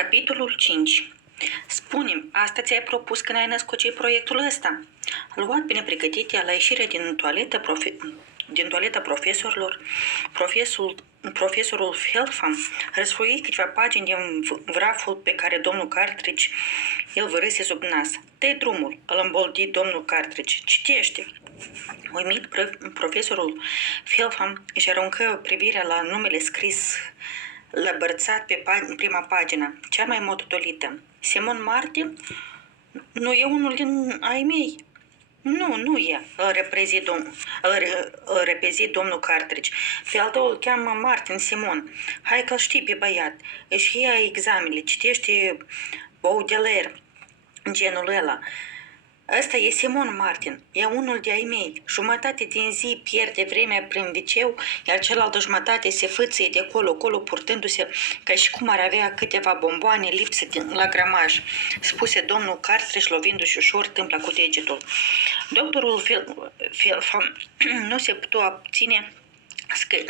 Capitolul 5. Spune-mi, asta ți-ai propus când ai născut proiectul ăsta? Luat bine pregătite la ieșirea din toaleta profesorilor, profesorul Feltham răsfoi câteva pagini din vraful pe care domnul Cartridge îl vărâse sub nas. Dă-i drumul, îl îmboldi domnul Cartridge. Citește! Uimit, profesorul Feltham își aruncă privirea la numele scris lăbărțat pe prima pagină, cea mai mototolită. Simon Martin? Nu e unul din ai mei? Nu e, îl repezi domnul Cartridge. Pe al tău îl cheamă Martin Simon. Hai că-l știi pe băiat. Își ia examenele, citește Baudelaire, genul ăla. Ăsta e Simon Martin, e unul de-ai mei. Jumătate din zi pierde vremea prin viceu, iar cealaltă jumătate se fâțâie de colo-colo purtându-se ca și cum ar avea câteva bomboane lipse la gramaj, spuse domnul Cartridge lovindu-și ușor tâmpla cu degetul. Doctorul Feltham nu se putea abține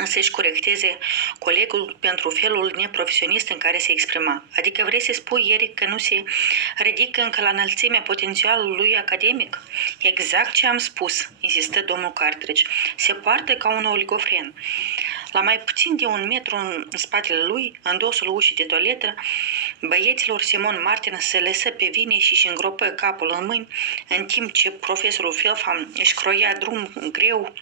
să-și corecteze colegul pentru felul neprofesionist în care se exprima. Adică vrei să spui, Eric, că nu se ridică încă la înălțimea potențialului academic? Exact ce am spus, insistă domnul Cartridge. Se poartă ca un oligofren. La mai puțin de 1 metru în spatele lui, în dosul ușii de toaletă, băieților Simon Martin se lăsă pe vine și îngropă capul în mâini, în timp ce profesorul Feltham își croia drum greu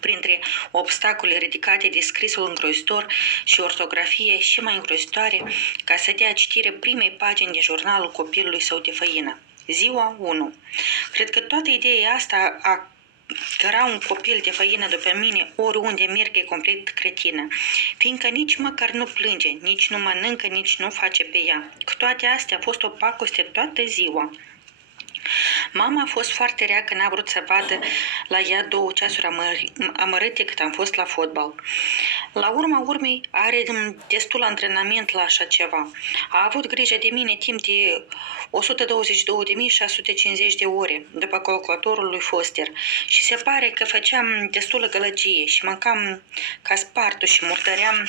printre obstacole ridicate de scrisul îngrozitor și ortografie și mai îngrozitoare, ca să dea citire primei pagini de jurnalul copilului său de făină. Ziua 1. Cred că toată ideea asta a căra un copil de făină după mine oriunde merg e complet cretină, fiindcă nici măcar nu plânge, nici nu mănâncă, nici nu face pe ea. Cu toate astea a fost o pacoste toată ziua. Mama a fost foarte rea când a vrut să vadă la ea 2 ceasuri amărâte cât am fost la fotbal. La urma urmei are destul antrenament la așa ceva. A avut grijă de mine timp de 122.650 de ore, după calculatorul lui Foster, și se pare că făceam destulă gălăgie și mâncam ca spartul și murdăream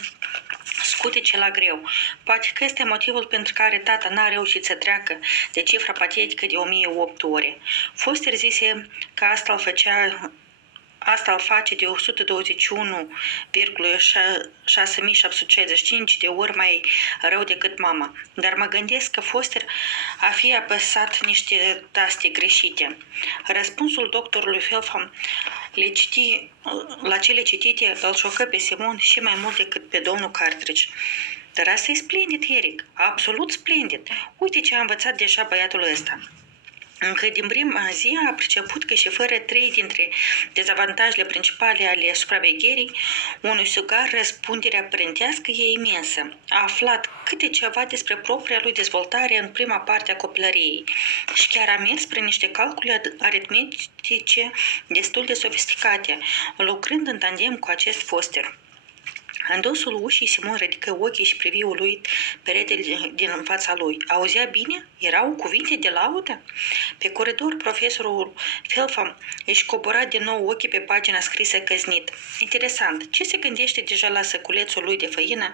scutece la greu. Poate că este motivul pentru care tata n-a reușit să treacă de cifra patetică de 1008 ore. Foster zise că asta îl face de 121,6765 de ori mai rău decât mama. Dar mă gândesc că Foster a fi apăsat niște taste greșite. Răspunsul doctorului Feltham la cele citite îl șocă pe Simon și mai mult decât pe domnul Cartridge. Dar asta e splendid, Eric, absolut splendid. Uite ce a învățat deja băiatul ăsta. Încă din prima zi a priceput că și fără 3 dintre dezavantajele principale ale supravegherii unui sugar, răspunderea părintească e imensă. A aflat câte ceva despre propria lui dezvoltare în prima parte a copilăriei și chiar a mers prin niște calcule aritmetice destul de sofisticate, lucrând în tandem cu acest Foster. În dosul ușii, Simon ridică ochii și privi uluit peretele din fața lui. Auzea bine? Erau cuvinte de laudă? Pe coridor, profesorul Feltham își cobora din nou ochii pe pagina scrisă căznit. Interesant, ce se gândește deja la săculețul lui de făină,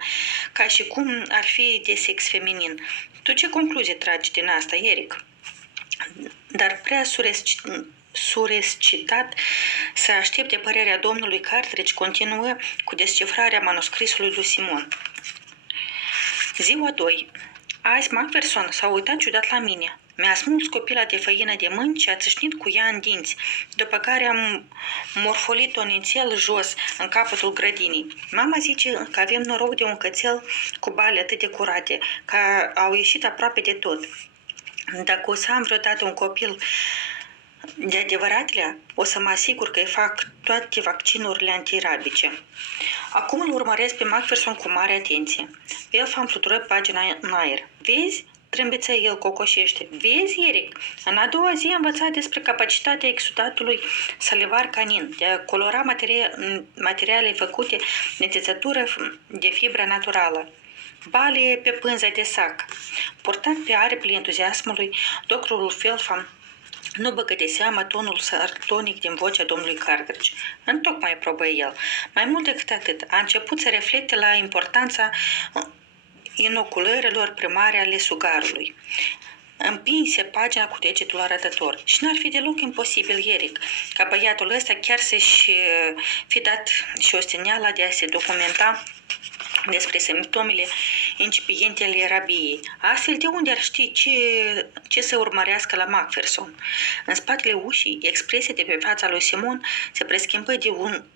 ca și cum ar fi de sex feminin? Tu ce concluzie tragi din asta, Eric? Dar prea surescitat să aștepte părerea domnului Cartridge, continuă cu descifrarea manuscrisului lui Simon. Ziua 2. Azi Macpherson s-a uitat ciudat la mine. Mi-a smuls copila de făină de mâini și a țâșnit cu ea în dinți, după care am morfolit-o nițel jos, în capătul grădinii. Mama zice că avem noroc de un cățel cu bale atât de curate, că au ieșit aproape de tot. Dacă o să am vreodată un copil de adevăratele, o să mă asigur că îi fac toate vaccinurile antirabice. Acum îl urmăresc pe Macpherson cu mare atenție. Feltham flutură pagina în aer. Vezi? Trâmbiță el cocoșește. Vezi, Eric? În a doua zi am învățat despre capacitatea exudatului salivar canin de a colora materiale făcute de țesătură de fibră naturală. Bale pe pânza de sac. Portat pe aripile entuziasmului, doctorul Feltham nu băgă de seamă tonul sardonic din vocea domnului Cartridge. Întocmai probă el. Mai mult decât atât, a început să reflecte la importanța inoculărilor primare ale sugarului. Împinse pagina cu degetul arătător. Și n-ar fi deloc imposibil, Eric, ca băiatul ăsta chiar să-și fi dat și osteneala de a se documenta despre simptomele incipiente ale rabiei. Astfel, de unde ar ști ce să urmărească la Macpherson? În spatele ușii, expresia de pe fața lui Simon se preschimbă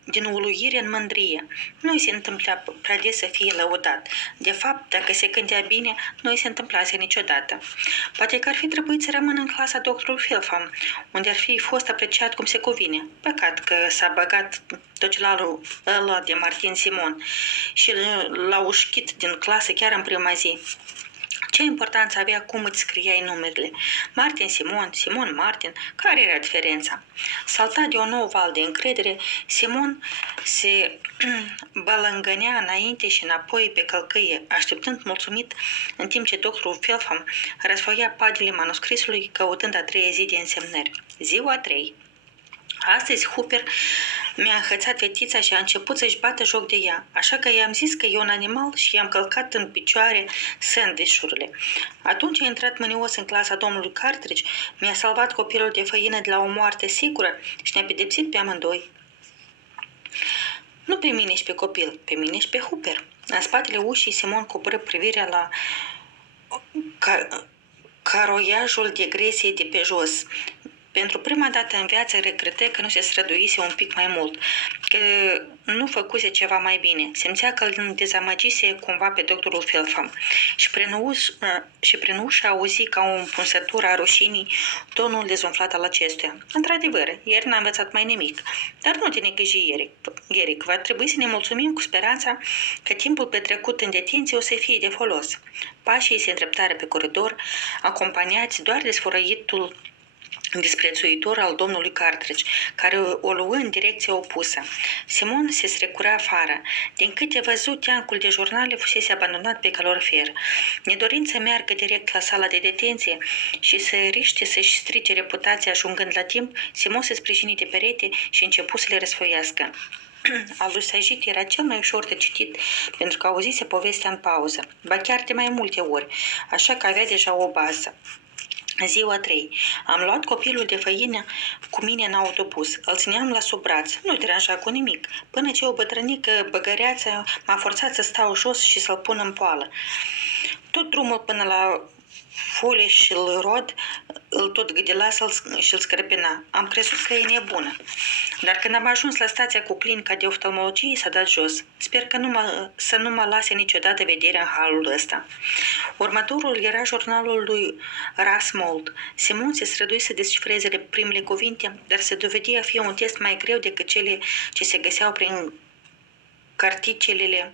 din uluire în mândrie. Nu-i se întâmpla prea des să fie lăudat. De fapt, dacă se gândea bine, nu-i se întâmplase niciodată. Poate că ar fi trebuit să rămână în clasa doctorului Feltham, unde ar fi fost apreciat cum se cuvine. Păcat că s-a băgat tocilarul ăla de Martin Simon și l-a ușchit din clasă chiar în prima zi. Ce importanță avea cum îți scriai numerele? Martin Simon, Simon Martin, care era diferența? Saltat de un nou val de încredere, Simon se bălângănea înainte și înapoi pe călcâie, așteptând mulțumit, în timp ce doctorul Feltham răsfoia paginile manuscrisului, căutând a treia zi de însemnări. Ziua 3. Astăzi Hooper mi-a înhățat fetița și a început să-și bată joc de ea, așa că i-am zis că e un animal și i-am călcat în picioare sandvișurile. Atunci a intrat mânios în clasa domnului Cartridge, mi-a salvat copilul de făină de la o moarte sigură și ne-a pedepsit pe amândoi. Nu pe mine și pe copil, pe mine și pe Hooper. În spatele ușii, Simon coboră privirea la caroiajul de gresie de pe jos. Pentru prima dată în viață regretă că nu se străduise un pic mai mult, că nu făcuse ceva mai bine. Simțea că îl dezamăgise cumva pe doctorul Feltham și prin ușă auzi ca o împunsătură a rușinii tonul dezumflat al acestuia. Într-adevăr, ieri n-a învățat mai nimic, dar nu te necăji, Eric. Va trebui să ne mulțumim cu speranța că timpul petrecut în detenție o să fie de folos. Pașii se îndreptară pe coridor, acompaniați doar de sfărăitul disprețuitor al domnului Cartridge, care o luă în direcția opusă. Simon se strecura afară. Din câte văzut, teancul de jurnale fusese abandonat pe calorifer. Nedorind să meargă direct la sala de detenție și să riște să-și strice reputația ajungând la timp, Simon se sprijini de perete și începu să le răsfoiască. Al lui Sajid era cel mai ușor de citit pentru că auzise povestea în pauză, ba chiar de mai multe ori, așa că avea deja o bază. Ziua 3. Am luat copilul de făină cu mine în autobuz. Îl țineam la sub braț. Nu deranja cu nimic, până ce o bătrânică băgăreață m-a forțat să stau jos și să-l pun în poală. Tot drumul până la Fule și îl rod, îl tot gâdila și îl scrăpina. Am crezut că e nebună. Dar când am ajuns la stația cu clinica de oftalmologie, s-a dat jos. Sper că să nu mă lase niciodată vederea în halul ăsta. Următorul era jurnalul lui Rasmold. Simon se strădui să descifreze primele cuvinte, dar se dovedi a fi un test mai greu decât cele ce se găseau prin carticelele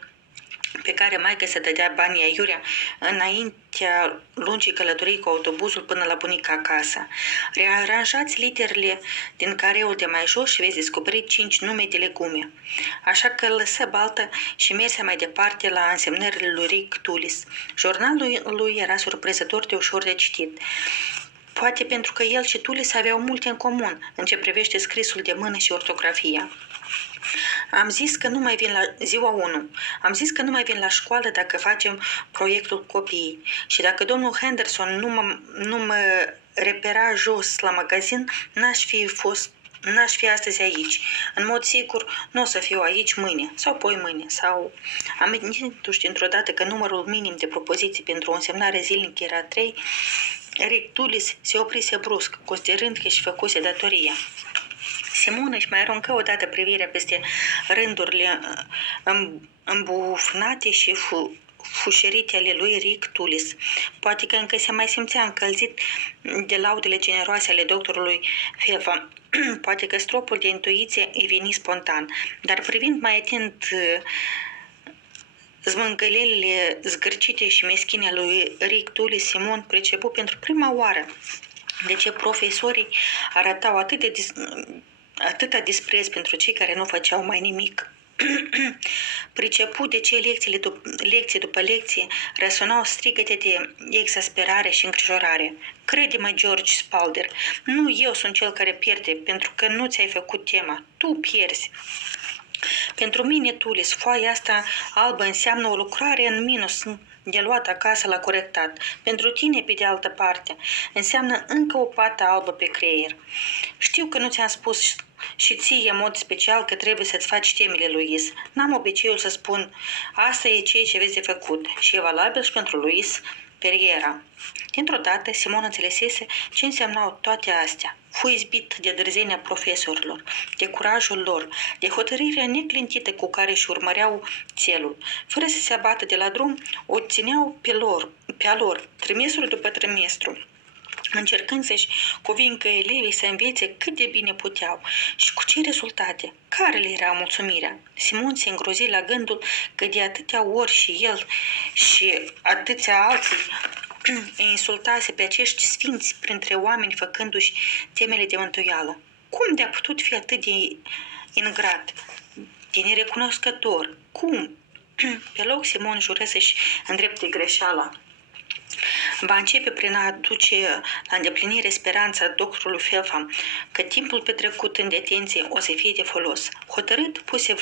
pe care maică se dădea banii aiurea înaintea lungii călătorii cu autobuzul până la bunica acasă. Rearanjați literele din careul de mai jos și veți descoperi 5 nume de legume. Așa că lăsă baltă și merse mai departe la însemnările lui Rick Tullis. Jurnalul lui era surprinzător de ușor de citit. Poate pentru că el și Tullis aveau multe în comun în ce privește scrisul de mână și ortografia. Am zis că nu mai vin la ziua 1. Am zis că nu mai vin la școală dacă facem proiectul copiii. Și dacă domnul Henderson nu mă repera jos la magazin, n-aș fi astăzi aici. În mod sigur, nu o să fiu aici mâine sau poi mâine. Sau amintindu-și dintr-o dată că numărul minim de propoziții pentru o însemnare zilnică era 3, Rick Tullis se oprise brusc, considerând că își făcuse datoria. Simon își mai aruncă odată privirea peste rândurile îmbufnate și fușerite ale lui Rick Tullis. Poate că încă se mai simțea încălzit de laudele generoase ale doctorului Feltham. Poate că stropul de intuiție îi veni spontan, dar privind mai atent zmângălelile zgârcite și meschine lui Rick Tullis, Simon pricepu pentru prima oară de ce profesorii arătau atâta dispreț pentru cei care nu făceau mai nimic. Pricepu de ce lecție după lecție răsunau strigăte de exasperare și îngrijorare. Crede-mă, George Spalder, nu eu sunt cel care pierde pentru că nu ți-ai făcut tema. Tu pierzi. Pentru mine, Tulis, foaia asta albă înseamnă o lucrare în minus de luat acasă la corectat. Pentru tine, pe de altă parte, înseamnă încă o pată albă pe creier. Știu că nu ți-am spus și ție în mod special că trebuie să-ți faci temele, Luis. N-am obiceiul să spun, asta e ceea ce aveți de făcut și e valabil și pentru Luis Periera. Dintr-o dată, Simon înțelesese ce însemnau toate astea. Fu izbit de dârzenia profesorilor, de curajul lor, de hotărârea neclintită cu care își urmăreau țelul. Fără să se abată de la drum, o țineau pe a lor, trimestru după trimestru, încercând să-și convingă elevii să învețe cât de bine puteau și cu ce rezultate. Care le era mulțumirea? Simon se îngrozi la gândul că de atâtea ori și el și atâția alții îi insultase pe acești sfinți printre oameni făcându-și temele de mântuială. Cum de-a putut fi atât de ingrat, de nerecunoscător? Cum? Pe loc, Simon jură să-și îndrepte greșeala. Va începe prin a aduce la îndeplinire speranța doctorului Feltham că timpul petrecut în detenție o să fie de folos. Hotărât, puse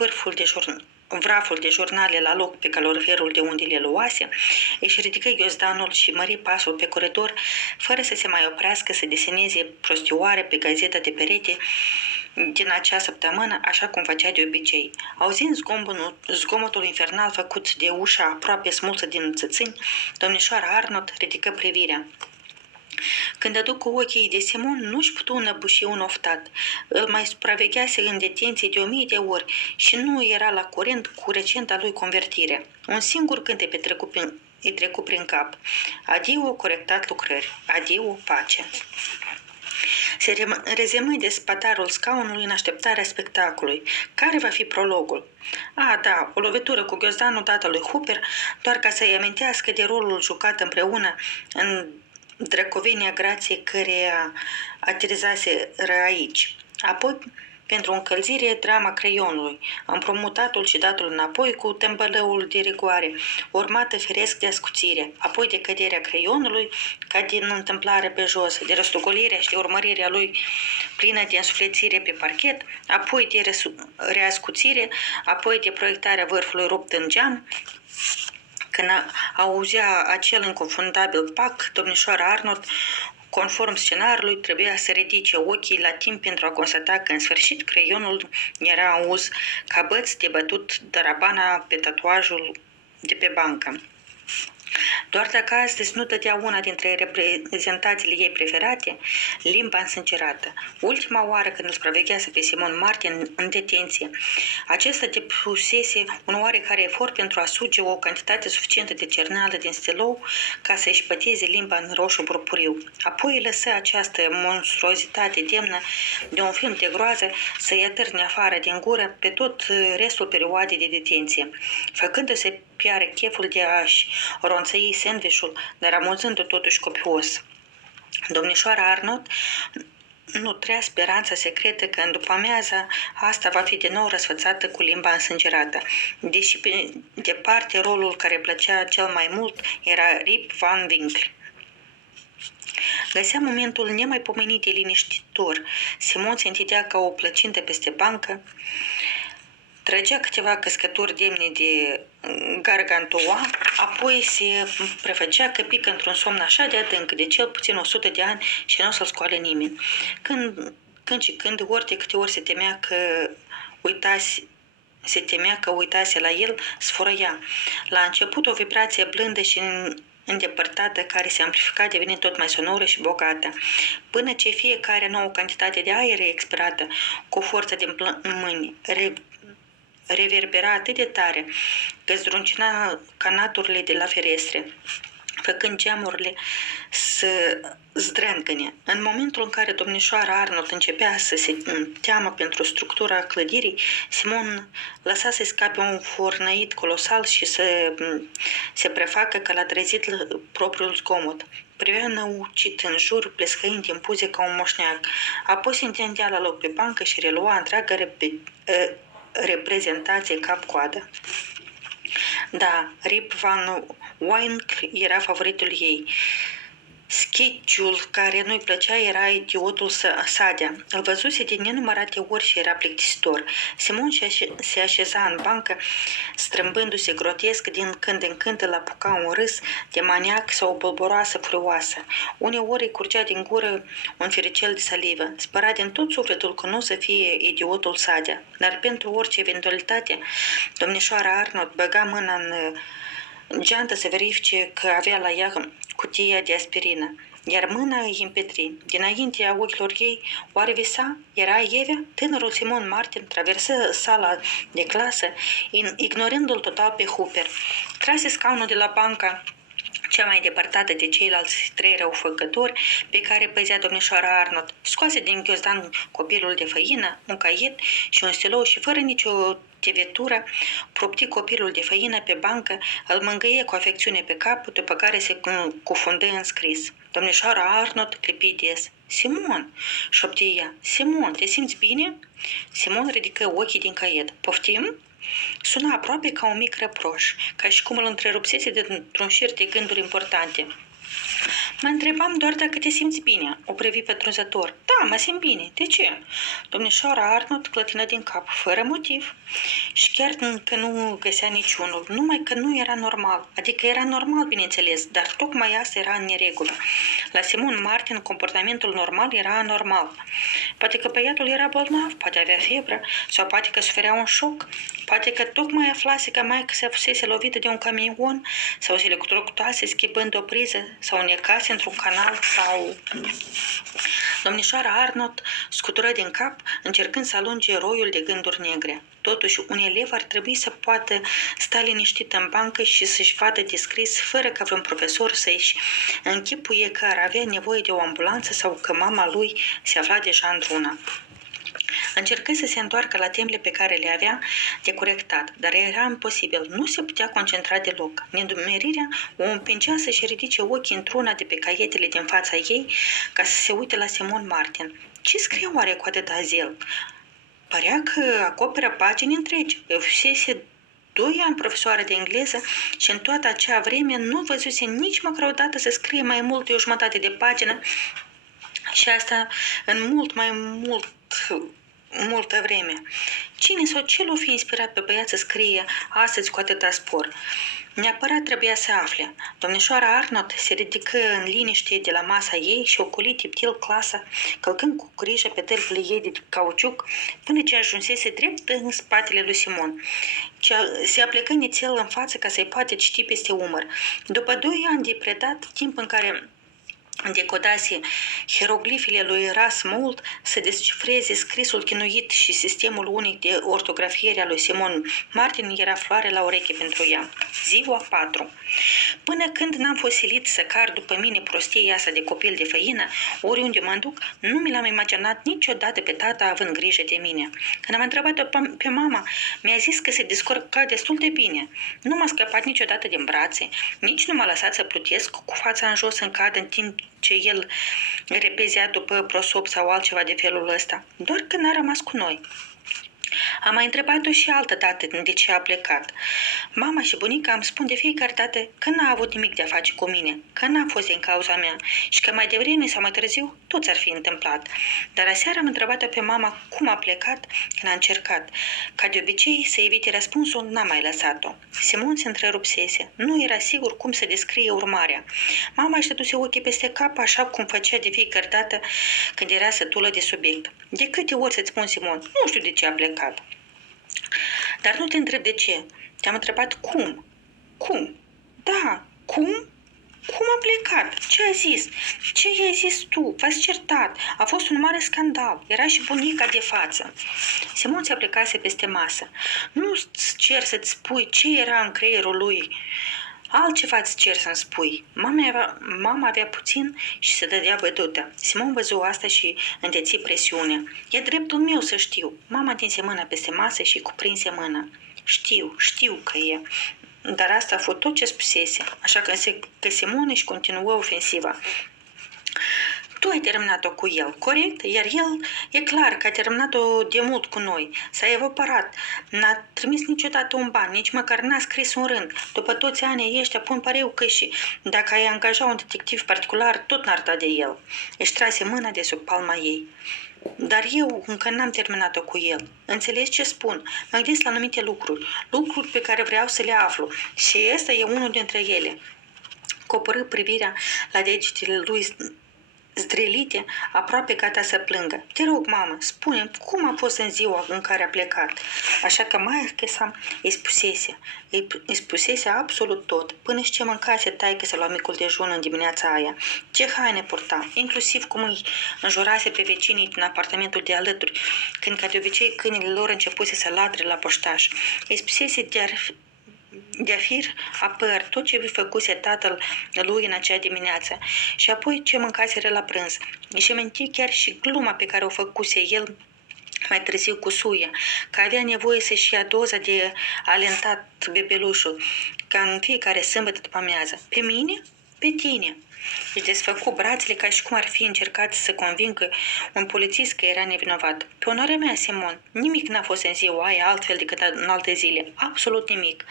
vraful de jurnale la loc pe caloriferul de unde le luase, își ridică ghiozdanul și mări pasul pe coridor, fără să se mai oprească să deseneze prostioare pe gazeta de perete din acea săptămână, așa cum făcea de obicei. Auzind zgomotul infernal făcut de ușa aproape smulsă din țățâni, domnișoara Arnott ridică privirea. Când dădu cu ochii de Simon, nu-și putu înăbuși un oftat. Îl mai supraveghease în detenție de 1000 de ori și nu era la curent cu recenta lui convertire. Un singur cântec îi trecu prin cap. Adio, corectat lucrări. Adio, pace. Se rezemă de spatarul scaunului în așteptarea spectacolului. Care va fi prologul? Da, o lovitură cu ghiozdanul dată lui Hooper, doar ca să-i amintească de rolul jucat împreună în drăcovenia grației care aterizase aici. Apoi, pentru încălzire, drama creionului, împrumutatul și datul înapoi cu tembălăul de rigoare, urmată firesc de ascuțire, apoi de căderea creionului, ca din întâmplare pe jos, de răstogolirea și de urmărirea lui plină de însuflețire pe parchet, apoi de reascuțire, apoi de proiectarea vârfului rupt în geam. Când auzea acel inconfundabil pac, domnișoara Arnott, conform scenariului, trebuia să ridice ochii la timp pentru a constata că în sfârșit creionul era în uz ca băț de bătut darabana pe tatuajul de pe bancă. Doar dacă astăzi nu dădea una dintre reprezentațiile ei preferate, limba însângerată. Ultima oară când îl supraveghease pe Simon Martin în detenție, acesta depusese un oarecare efort pentru a suge o cantitate suficientă de cerneală din stilou ca să-și păteze limba în roșu purpuriu. Apoi lăsă această monstruozitate demnă de un film de groază să-i atârne afară din gură pe tot restul perioadei de detenție, făcându-se piară cheful de a-și ronțăi sandvișul, dar amuzându-l totuși copios. Domnișoara Arnott nutrea speranța secretă că în după-amiaza asta va fi din nou răsfățată cu limba însângerată, deși pe departe rolul care plăcea cel mai mult era Rip Van Winkle. Găsea momentul nemaipomenit de liniștitor. Simon se întindea ca o plăcintă peste bancă, trăgea câteva căscături demne de gargantua, apoi se prefăcea că pică într-un somn așa de adânc, de cel puțin 100 de ani și nu o să-l scoale nimeni. Când și când, ori de câte ori se temea că uitase la el, sfărăia. La început o vibrație blândă și îndepărtată, care se amplifica devenind tot mai sonoră și bogată, până ce fiecare nouă cantitate de aer expirată cu forța din mâini reverbera atât de tare că zdruncina canaturile de la ferestre, făcând geamurile să zdrângăne. În momentul în care domnișoara Arnott începea să se teamă pentru structura clădirii, Simon lăsa să scape un fornăit colosal și să se prefacă că l-a trezit propriul zgomot. Privea năucit în jur, plescăind din puze ca un moșneac. Apoi se întindea la loc pe bancă și relua întreaga reprezentație cap-coadă. Da, Rip Van Winkle era favoritul ei. Schiciul care nu-i plăcea era idiotul Sadea. Îl văzuse de nenumărate ori și era plictisitor. Simon se așeza în bancă, strâmbându-se grotesc, din când în când îl apuca un râs de maniac sau o bolboroasă furioasă. Uneori îi curgea din gură un firicel de salivă. Spăra din tot sufletul că nu să fie idiotul Sadea, dar pentru orice eventualitate, domnișoara Arnold băga mâna în geantă să verifice că avea la ea cutia de aspirină, iar mâna îi împetri. Dinaintea ochilor ei, oare visa? Era Evea? Tânărul Simon Martin traversă sala de clasă, ignorându-l total pe Hooper. Trase scaunul de la banca cea mai depărtată de ceilalți trei răufăcători pe care păzea domnișoara Arnold. Scoase din ghiozdan copilul de făină, un caiet și un stilou și fără nicio tevetură, propti copilul de făină pe bancă, îl mângâie cu afecțiune pe cap, după care se cufundă în scris. Domnișoara Arnold clipi des. Simon, șopti ea, Simon, te simți bine? Simon ridică ochii din caiet. Poftim? Suna aproape ca un mic reproș, ca și cum îl întrerupsese dintr-un șir de gânduri importante. Mă întrebam doar dacă te simți bine, o privi pătrunzător. Da, mă simt bine. De ce? Domnișoara Arnold clătină din cap, fără motiv. Și chiar că nu găsea niciunul, numai că nu era normal. Adică era normal, bineînțeles, dar tocmai asta era în neregulă. La Simon Martin, comportamentul normal era anormal. Poate că băiatul era bolnav, poate avea febră, sau poate că suferea un șoc, poate că tocmai aflase că maică se fusese lovită de un camion, sau se electrocutase schipând o priză, sau necase într-un canal, sau... Domnișoara Arnold scutură din cap, încercând să alunge roiul de gânduri negre. Totuși, un elev ar trebui să poată sta liniștit în bancă și să-și vadă descris, fără ca vreun profesor să-și închipuie că ar avea nevoie de o ambulanță sau că mama lui se afla deja într-una. Încercă să se întoarcă la temele pe care le avea de corectat, dar era imposibil. Nu se putea concentra deloc. Nedumerirea o împingea să-și ridice ochii într-una de pe caietele din fața ei ca să se uite la Simon Martin. Ce scrie oare cu atâta zel? Părea că acoperă pagini întregi. Fusese 2 ani profesoară de engleză și în toată acea vreme nu văzuse nici măcar o dată să scrie mai mult de o jumătate de pagină și asta în multă vreme. Cine sau ce l-o fi inspirat pe băiat să scrie astăzi cu atâta spor? Neapărat trebuia să afle. Domnișoara Arnold se ridică în liniște de la masa ei și ocoli tiptil clasa, călcând cu grijă pe tălpile ei de cauciuc, până ce ajunsese drept în spatele lui Simon. Se aplecă nițel în față ca să-i poate citi peste umăr. După 2 ani de predat, timp în care decodase hieroglifele lui Rasmold, să descifreze scrisul chinuit și sistemul unic de ortografiere a lui Simon Martin era floare la ureche pentru ea. Ziua 4. Până când n-am fost silit să car după mine prostia asta de copil de făină, oriunde mă duc, nu mi l-am imaginat niciodată pe tata având grijă de mine. Când am întrebat-o pe mama, mi-a zis că se descurca destul de bine. Nu m-a scăpat niciodată din brațe, nici nu m-a lăsat să plutesc cu fața în jos în cad în timp ce el repezea după prosop sau altceva de felul ăsta, doar că n-a rămas cu noi. Am mai întrebat-o și altă dată de ce a plecat. Mama și bunica îmi spun de fiecare dată că n-a avut nimic de a face cu mine, că n-a fost din cauza mea și că mai devreme sau mai târziu tot s-ar fi întâmplat. Dar aseară am întrebat-o pe mama cum a plecat când a încercat. Ca de obicei, să evite răspunsul, n-a mai lăsat-o. Simon se întrerupsese. Nu era sigur cum să descrie urmarea. Mama își dăduse ochii peste cap, așa cum făcea de fiecare dată când era sătulă de subiect. De câte ori să-ți spun, Simon, nu știu de ce a plecat. Dar nu te întreb de ce. Te-am întrebat cum. Cum? Da, cum? Cum a plecat? Ce a zis? Ce i-ai zis tu? V-ați certat. A fost un mare scandal. Era și bunica de față. Simon se aplecase peste masă. Nu-ți cer să-ți spui ce era în creierul lui. Altceva îți cer să-mi spui. Mama avea puțin și se dădea bătută. Simon văzu asta și îndeți presiune. E dreptul meu să știu. Mama tinse mâna peste masă și cuprinse mâna. Știu că e. Dar asta a fost tot ce spusese. Așa că Simon își continuă ofensiva. Tu ai terminat-o cu el, corect? Iar el e clar că a terminat-o de mult cu noi. S-a evaporat. N-a trimis niciodată un ban, nici măcar n-a scris un rând. După toți anii ăștia pun pariu că și dacă ai angaja un detectiv particular, tot n-ar da de el. Își trase mâna de sub palma ei. Dar eu încă n-am terminat-o cu el. Înțelegi ce spun? Mă gândesc la anumite lucruri pe care vreau să le aflu. Și ăsta e unul dintre ele. Coborâ privirea la degetele lui zdrelite, aproape gata să plângă. Te rog, mamă, spune cum a fost în ziua în care a plecat. Așa că maică-sa îi spusese absolut tot, până și ce mâncase taică-sa la micul dejun în dimineața aia, ce haine purta, inclusiv cum îi înjurase pe vecinii din apartamentul de alături, când ca de obicei câinile lor începuse să latre la poștaș. Îi spusese de-a fir apăr tot ce făcuse tatăl lui în acea dimineață și apoi ce mâncaseră la prânz. Și aminti chiar și gluma pe care o făcuse el mai târziu cu Suia, că avea nevoie să-și ia doza de alentat bebelușul, ca în fiecare sâmbătă după amiază. Pe mine? Pe tine. Își desfăcu brațele ca și cum ar fi încercat să convingă un polițist că era nevinovat. Pe onoarea mea, Simon, nimic n-a fost în ziua aia altfel decât în alte zile. Absolut nimic.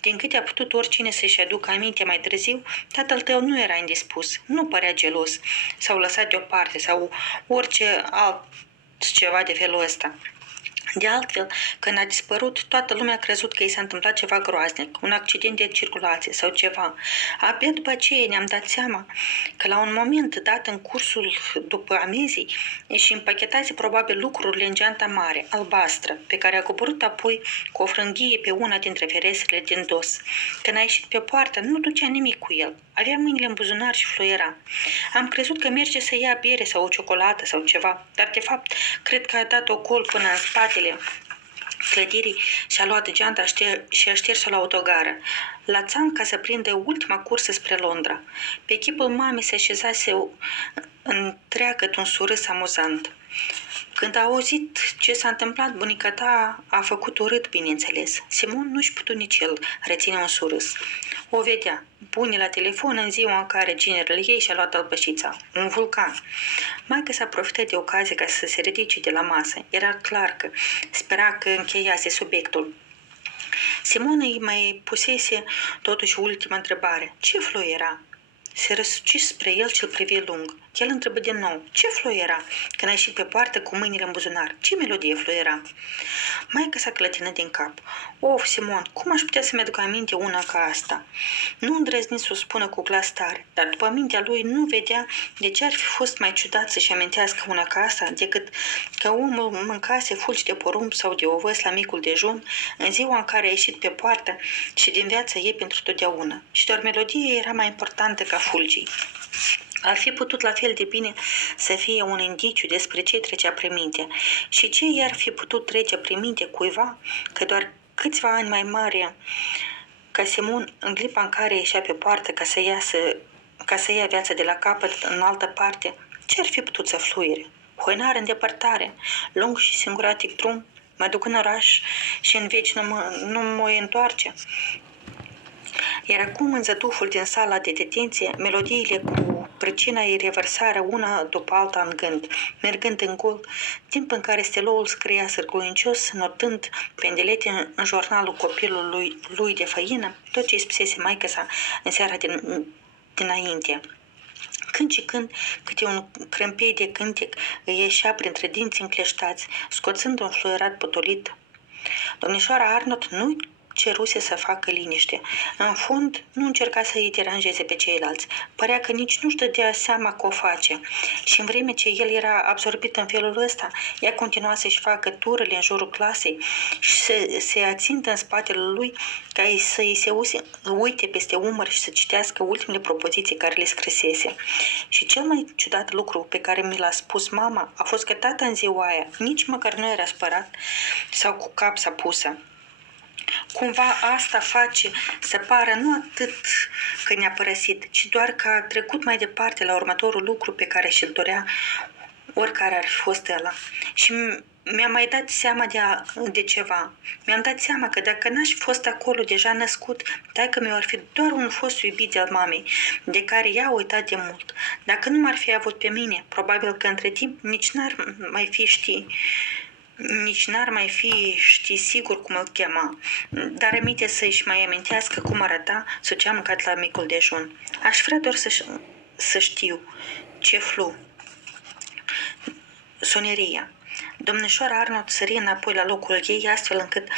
Din câte a putut oricine să-și aducă aminte mai târziu, tatăl tău nu era indispus, nu părea gelos sau lăsat deoparte sau orice altceva de felul ăsta. De altfel, când a dispărut, toată lumea a crezut că i s-a întâmplat ceva groaznic, un accident de circulație sau ceva. Abia după aceea ne-am dat seama că la un moment dat în cursul după amezii și împachetase probabil lucrurile în geanta mare, albastră, pe care a coborât apoi cu o frânghie pe una dintre ferestrele din dos. Când a ieșit pe poartă, nu ducea nimic cu el. Avea mâinile în buzunar și fluiera. Am crezut că merge să ia bere sau o ciocolată sau ceva, dar de fapt cred că a dat o gol până în spatele clădirii și a luat geanta și a șters-o la autogară, la țanc ca să prindă ultima cursă spre Londra. Pe chipul mamei se așezase întreagă un surâs amuzant. Când a auzit ce s-a întâmplat, bunica ta a făcut urât, bineînțeles. Simon nu-și putu nici el reține un surâs. O vedea, pune la telefon în ziua în care ginerele ei și-a luat albășița, un vulcan. Maică s-a profitat de ocazie ca să se ridice de la masă. Era clar că spera că încheiase subiectul. Simon îi mai pusese totuși ultima întrebare. Ce fluiera? Se răsuci spre el și îl privi lung. El întrebă din nou, ce fluiera? Când a ieșit pe poartă cu mâinile în buzunar, ce melodie fluiera? Maica s-a clătinat din cap. Of, Simon, cum aș putea să-mi aduc aminte una ca asta? Nu îndrăzni să o spună cu glas tare, dar după mintea lui nu vedea de ce ar fi fost mai ciudat să-și amintească una ca asta decât că omul mâncase fulgi de porumb sau de ovăz la micul dejun în ziua în care a ieșit pe poartă și din viața ei pentru totdeauna. Și doar melodie era mai importantă ca fulgii. Ar fi putut la fel de bine să fie un indiciu despre ce trecea prin minte și ce i-ar fi putut trece prin minte cuiva că doar câțiva ani mai mare ca Simon în clipa în care ieșea pe poartă ca să ia viața de la capăt în altă parte, ce ar fi putut să fluire? Hoinar în depărtare, lung și singuratic drum, mă duc în oraș și în veci nu mă întoarce. Iar acum, în zăduful din sala de detenție, melodiile cu pricina ei revărsară una după alta în gând, mergând în gol, timp în care steloul scria sârguincios, notând pendelete în jurnalul copilului lui de făină, tot ce îi spusese maică-sa în seara dinainte. Când și când, câte un crâmpei de cântec îi ieșea printre dinți încleștați, scoțând un fluierat potolit. Domnișoara Arnott nu ceruse să facă liniște. În fond, nu încerca să îi deranjeze pe ceilalți. Părea că nici nu-și dădea seama că o face. Și în vreme ce el era absorbit în felul ăsta, ea continua să-și facă turele în jurul clasei și să se ațintă în spatele lui ca să-i se uite peste umăr și să citească ultimele propoziții care le scrisese. Și cel mai ciudat lucru pe care mi l-a spus mama a fost că tata în ziua aia nici măcar nu era spărat sau cu capsa pusă. Cumva asta face să pară nu atât că ne-a părăsit, ci doar că a trecut mai departe la următorul lucru pe care și-l dorea, oricare ar fi fost ăla. Și mi-am mai dat seama de ceva. Mi-am dat seama că dacă n-aș fi fost acolo deja născut, taică mi ar fi doar un fost iubit al mamei, de care ea a uitat de mult. Dacă nu m-ar fi avut pe mine, probabil că între timp nici n-ar mai fi ști sigur cum îl chema, dar aminte să-și mai amintească cum arăta sau ce-a mâncat la micul dejun. Aș vrea doar să știu ce flu. Soneria. Domnișoara Arnold sări înapoi la locul ei, astfel încât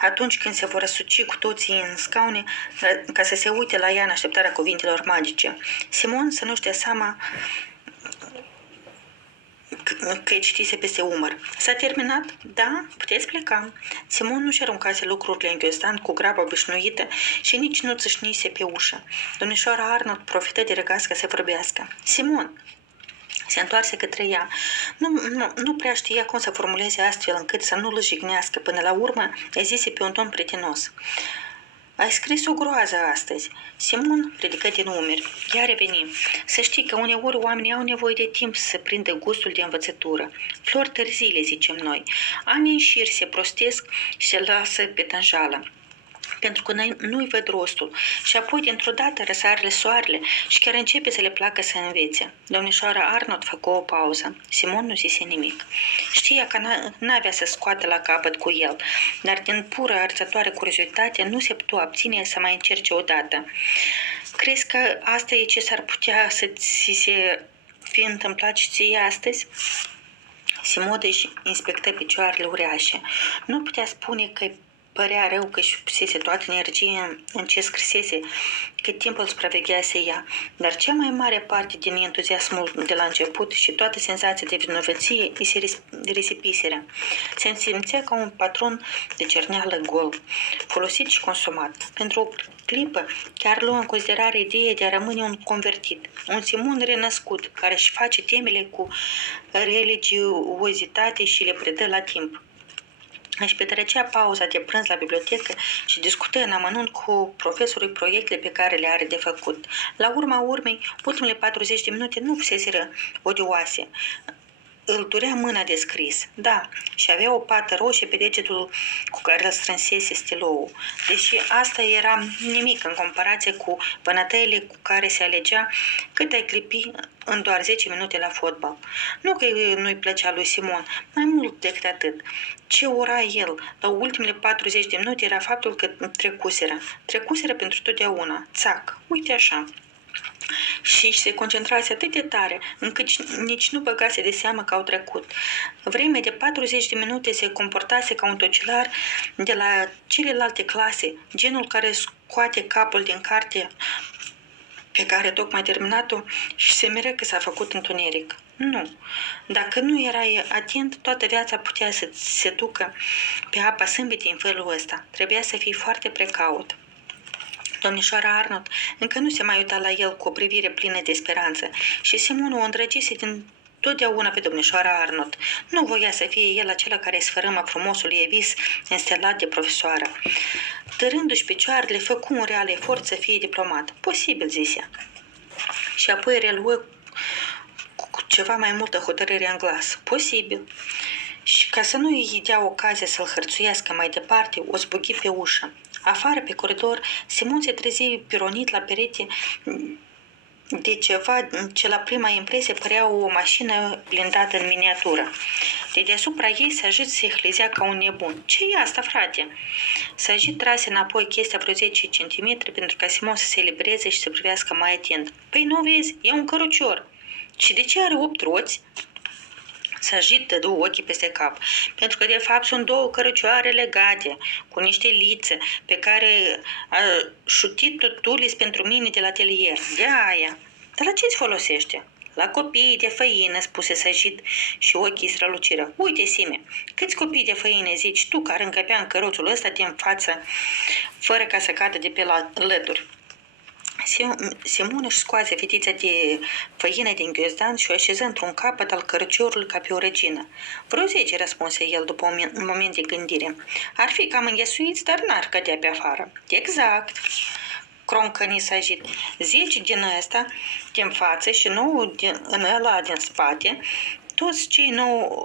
atunci când se vor răsuci cu toții în scaune, ca să se uite la ea în așteptarea cuvintelor magice, Simon să nu-și dea seama că îi citise peste umăr. S-a terminat? Da? Puteți pleca. Simon nu-și aruncase lucrurile în ghiozdan cu graba obișnuită și nici nu țâșnise pe ușă. Domnișoara Arnold profită de răgaz ca să vorbească. Simon! Se întoarse către ea. Nu prea știa cum să formuleze astfel încât să nu-l jignească. Până la urmă, îi zise pe un ton prietenos. Ai scris o groază astăzi. Simon ridică din umeri. Ea reveni. Să știi că uneori oamenii au nevoie de timp să prindă gustul de învățătură. Flori târzii, le zicem noi. Ani în șir se prostesc și se lasă pe tânjală, pentru că nu-i văd rostul. Și apoi, dintr-o dată, răsarele soarele și chiar începe să le placă să învețe. Domnișoara Arnold făcu o pauză. Simon nu zise nimic. Știa că n-avea să scoată la capăt cu el, dar din pură arzătoare curiozitate nu se putea abține să mai încerce odată. Crezi că asta e ce s-ar putea să ți se fi întâmplat și ție astăzi? Simon își inspectă picioarele uriașe. Nu putea spune că părea rău că își pusese toată energia în ce scrisese, cât timp îl supraveghease ea, dar cea mai mare parte din entuziasmul de la început și toată senzația de vinovăție îi se risipiseră. Se simțea ca un patron de cerneală gol, folosit și consumat. Pentru o clipă chiar luă în considerare ideea de a rămâne un convertit, un Simon renăscut, care își face temele cu religiozitate și le predă la timp. Își petrecea pauza de prânz la bibliotecă și discută în amănunt cu profesorul proiectele pe care le are de făcut. La urma urmei, ultimele 40 de minute nu fuseseră odioase. Îl durea mâna de scris, da, și avea o pată roșie pe degetul cu care îl strânsese stiloul, deși asta era nimic în comparație cu vânătăile cu care se alegea cât ai clipi în doar 10 minute la fotbal. Nu că nu-i plăcea lui Simon, mai mult decât atât. Ce ura el la ultimele 40 de minute era faptul că trecuseră pentru totdeauna, țac, uite așa. Și se concentrase atât de tare, încât nici nu băgase de seamă că au trecut. Vremea de 40 de minute se comportase ca un tocilar de la celelalte clase, genul care scoate capul din carte pe care tocmai terminat-o și se miră că s-a făcut întuneric. Nu. Dacă nu erai atent, toată viața putea să se ducă pe apa sâmbete în felul ăsta. Trebuia să fii foarte precaut. Domnișoara Arnold încă nu se mai uita la el cu o privire plină de speranță și Simon o îndrăgise din totdeauna pe domnișoara Arnold. Nu voia să fie el acela care sfărâmă frumosul ei vis înstelat de profesoară. Târându-și picioarele, făcu un real efort să fie diplomat. Posibil, zise. Și apoi reluă cu ceva mai multă hotărâre în glas. Posibil. Și ca să nu îi dea ocazia să-l hărțuiască mai departe, o zbughi pe ușă. Afară, pe coridor, Simon se trezi pironit la perete de ceva ce la prima impresie părea o mașină blindată în miniatură. De deasupra ei Sajid se hlizea ca un nebun. Ce e asta, frate? Sajid trase înapoi chestia vreo 10 centimetri pentru ca Simon să se elibereze și să privească mai atent. Păi nu vezi? E un cărucior. Și de ce are 8 roți? Sajid dădu ochii peste cap, pentru că de fapt sunt 2 cărăcioare legate, cu niște lițe, pe care a șutit tutulis pentru mine de la atelier. De aia. Dar la ce-ți folosește? La copiii de făină, spuse Sajid și ochii străluciră. Uite, Sime, câți copii de făină zici tu care încăpea în căruțul ăsta din față, fără ca să cadă de pe la lături? Simon își scoase fetița de făină din ghiozdan și o așeză într-un capăt al cărăciorului ca pe o regină. Vreo 10, răspunse el după un moment de gândire. Ar fi cam înghesuiți, dar n-ar cădea pe afară. Exact, croncăni Sajid. 10 din ăsta din față și 9 în ăla din spate, toți cei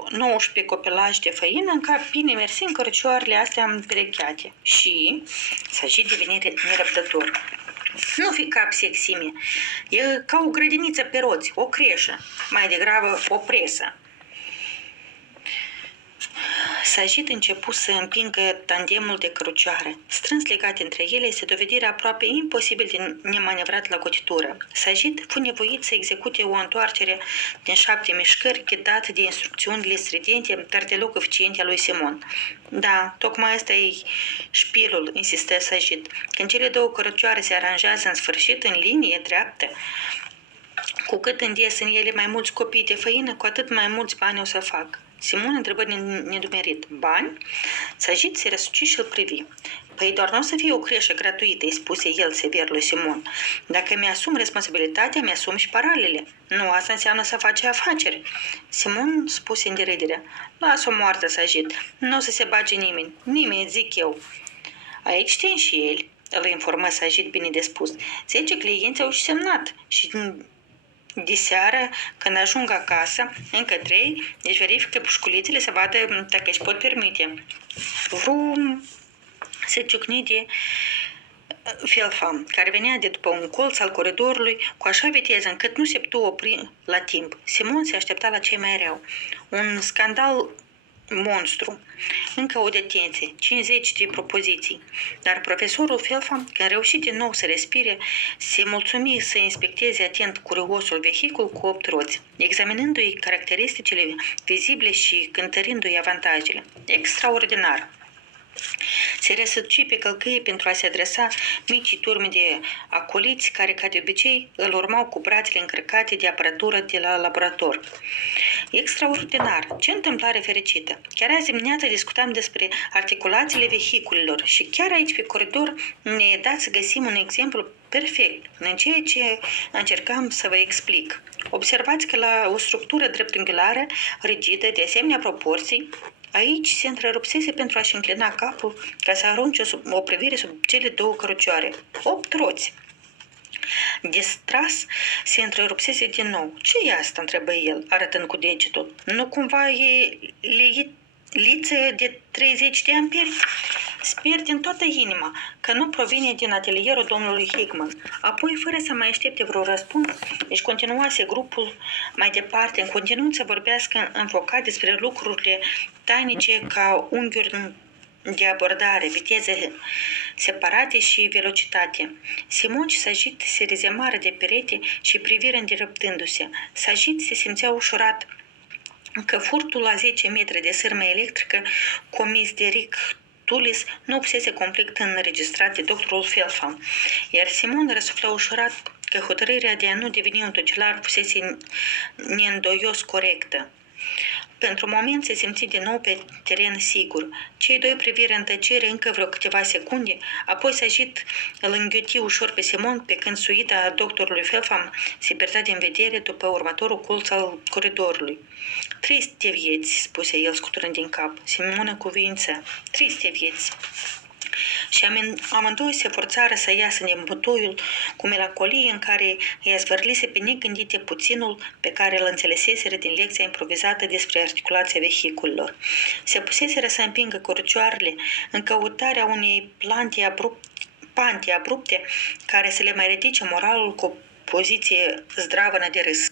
19 copilași de făină încap bine mersi în cărcioarele astea împerecheate și Sajid deveni nerăbdător. Nu fi cap sexime, e ca o grădiniță pe roți, o creșă, mai degrabă o presă. Sajid începu să împingă tandemul de cărucioare. Strâns legate între ele, se dovedire aproape imposibil de nemanevrat la cotitură. Sajid fu nevoit să execute o întoarcere din 7 mișcări, ghidată de instrucțiunile stridente, dar deloc eficiente a lui Simon. Da, tocmai ăsta e șpilul, insistă Sajid. Când cele două cărucioare se aranjează în sfârșit în linie dreaptă, cu cât îndes în ele mai mulți copii de făină, cu atât mai mulți bani o să fac. Simon întrebă nedumerit. Bani? Sajid se răsuci și îl privi. Păi doar nu o să fie o creșă gratuită, îi spuse el sever lui Simon. Dacă mi-asum responsabilitatea, mi-asum și paralele. Nu, asta înseamnă să faci afaceri. Simon spuse în deridere. Lasă-o moartă, Sajid. Nu o să se bage nimeni. Nimeni, zic eu. Aici știm și el, îl informă Sajid bine de spus. 10 clienți au și semnat și de seară, când ajung acasă, încă 3, deci verifică pușculițele să vadă dacă își pot permite. Vrum se ciocni de Felfam, care venea de după un colț al coridorului cu așa viteză încât nu se putea opri la timp. Simon se aștepta la cei mai rău. Un scandal monstru. Încă o detenție, 50 de propoziții. Dar profesorul Felfam, când reuși din nou să respire, se mulțumi să inspecteze atent curiosul vehicul cu 8 roți, examinându-i caracteristicile vizibile și cântărindu-i avantajele. Extraordinar! Se răsuci pe călcâie pentru a se adresa micii turme de acoliți care, ca de obicei, îl urmau cu brațele încărcate de aparatură de la laborator. Extraordinar! Ce întâmplare fericită! Chiar azi dimineața discutam despre articulațiile vehiculelor și chiar aici pe coridor ne-e dat să găsim un exemplu perfect în ceea ce încercam să vă explic. Observați că la o structură dreptunghiulară, rigidă, de asemenea proporții, aici se întrerupsese pentru a-și înclina capul ca să arunce o privire sub cele două cărucioare. 8 roți. Distras, se întrerupsese din nou. Ce e asta?" întrebă el, arătând cu degetul. Nu cumva e liță de 30 de amperi? Sper din toată inima că nu provine din atelierul domnului Hickman. Apoi, fără să mai aștepte vreo răspuns, își continuase grupul mai departe, în continuând să vorbească înfocat despre lucrurile tainice ca unghiuri de abordare, viteze separate și velocitate. Simon și Sajid se rezemară de perete și priviră înderăptându-se. Sajid se simțea ușurat că furtul la 10 metri de sârmă electrică comis de Rick Tulis nu fusese complet înregistrat de doctorul Felfam, iar Simon răsufla ușurat că hotărârea de a nu deveni un tucelar fusese neîndoios corectă. Pentru moment se simți din nou pe teren sigur. Cei doi priviră în tăcere încă vreo câteva secunde, apoi Sajid îl înghioti ușor pe Simon, pe când suita doctorului Felfam se pierdea din vedere după următorul colț al coridorului. Triste vieți, spuse el scuturând din cap. Simona cuvință. Triste vieți. Și amândoi se forțară să iasă din butoiul cu melancolie în care îi zvârlise pe negândite puținul pe care îl înțeleseseră din lecția improvizată despre articulația vehiculelor. Se puseseră să împingă cărucioarele în căutarea unei pante abrupte care să le mai ridice moralul cu o poziție zdravănă de râs.